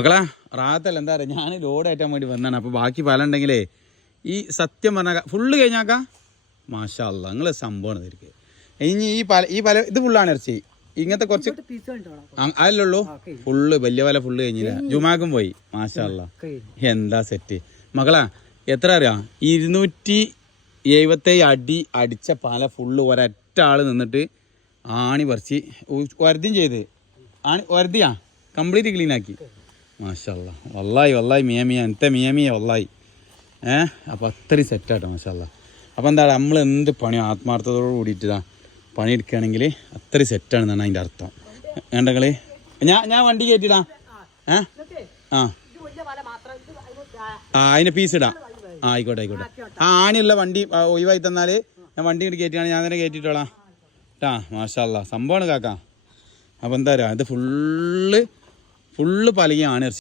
മക്കളാ റാത്തല്ല എന്താ പറയുക, ഞാൻ ലോഡ് കയറ്റാൻ വേണ്ടി വന്നതാണ്. അപ്പോൾ ബാക്കി പല ഉണ്ടെങ്കിലേ ഈ സത്യം പറഞ്ഞാൽ ഫുള്ള് കഴിഞ്ഞാക്കാ മാഷാ അല്ലാ നിങ്ങൾ സംഭവമാണ് തിരിക്കുക. ഇനി ഈ പല ഇത് ഫുള്ളാണ് ഇറച്ചി. ഇങ്ങനത്തെ കുറച്ച് അതല്ലുള്ളൂ. ഫുള്ള് വലിയ പല ഫുള്ള് കഴിഞ്ഞില്ല. ജുമാക്കും പോയി. മാഷാ അല്ലാ എന്താ സെറ്റ്. മക്കളാ എത്ര അറിയാം, 277 അടി അടിച്ച പാല ഫുള്ള് ഒരൊറ്റ ആൾ നിന്നിട്ട് ആണി പറിച്ച് വരുതിയും ചെയ്ത് വരുതിയാ കംപ്ലീറ്റ് ക്ലീനാക്കി. മാഷാ അല്ലാ വല്ലായി മിയ എന്റെ മിയ വല്ലായി. അപ്പോൾ അത്രയും സെറ്റാട്ടോ മാഷാ അല്ലാ. അപ്പോൾ എന്താ നമ്മൾ എന്ത് പണിയോ ആത്മാർത്ഥതയോട് കൂടിയിട്ടാ പണിയെടുക്കുകയാണെങ്കിൽ അത്രയും സെറ്റാണെന്നാണ് അതിൻ്റെ അർത്ഥം. വേണ്ടകള് ഞാൻ വണ്ടി കയറ്റിടാം. അതിന് പീസ് ഇടാം. ആയിക്കോട്ടെ. ആണിയുള്ള വണ്ടി ഒഴിവായി തന്നാൽ ഞാൻ വണ്ടി ഇങ്ങോട്ട് കയറ്റിയാണ് ഞാൻ തന്നെ കയറ്റിട്ടോളാം കേട്ടാ. മാഷാ അല്ലാ സംഭവമാണ് കാക്ക. അപ്പോൾ എന്താ പറയുക, ഇത് ഫുള്ള് പലകയാണ് ഇറച്ചി.